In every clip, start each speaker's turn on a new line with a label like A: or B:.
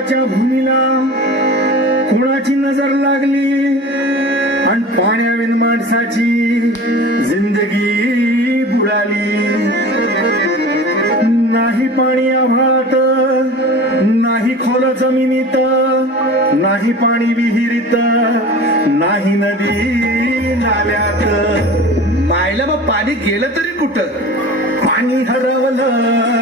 A: देवाच्या भूमीला कोणाची नजर लागली? आणि पाण्याविन माणसाची जिंदगी बुडाली. नाही पाणी आभात नाही खोल जमिनीत नाही पाणी विहिरीत नाही नदी नाल्यात.
B: मायला मग पाणी गेलं तरी कुठं?
A: पाणी हरवलं.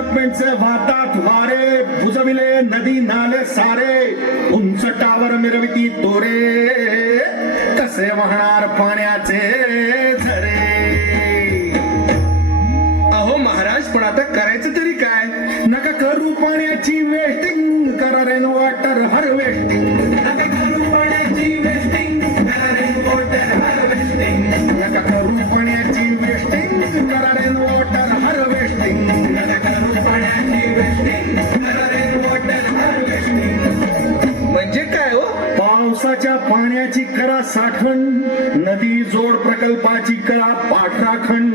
A: डेव्हलपमेंटचे वाहतात वारे बुजविले नदी नाले सारे उंच टावर मिरविती तोरे कसे वाहणार पाण्याचे झरे?
B: अहो महाराज पण आता करायचं तरी काय?
A: नका करू पाण्याची वेस्टिंग करा रेन वॉटर हार्वेस्टिंग नका
B: म्हणजे काय हो?
A: पावसाच्या पाण्याची करा साठवण नदी जोड प्रकल्पाची करा पाठराखण.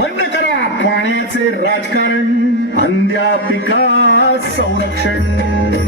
A: बंद करा पाण्याचे राजकारण अंध्या पिका संरक्षण.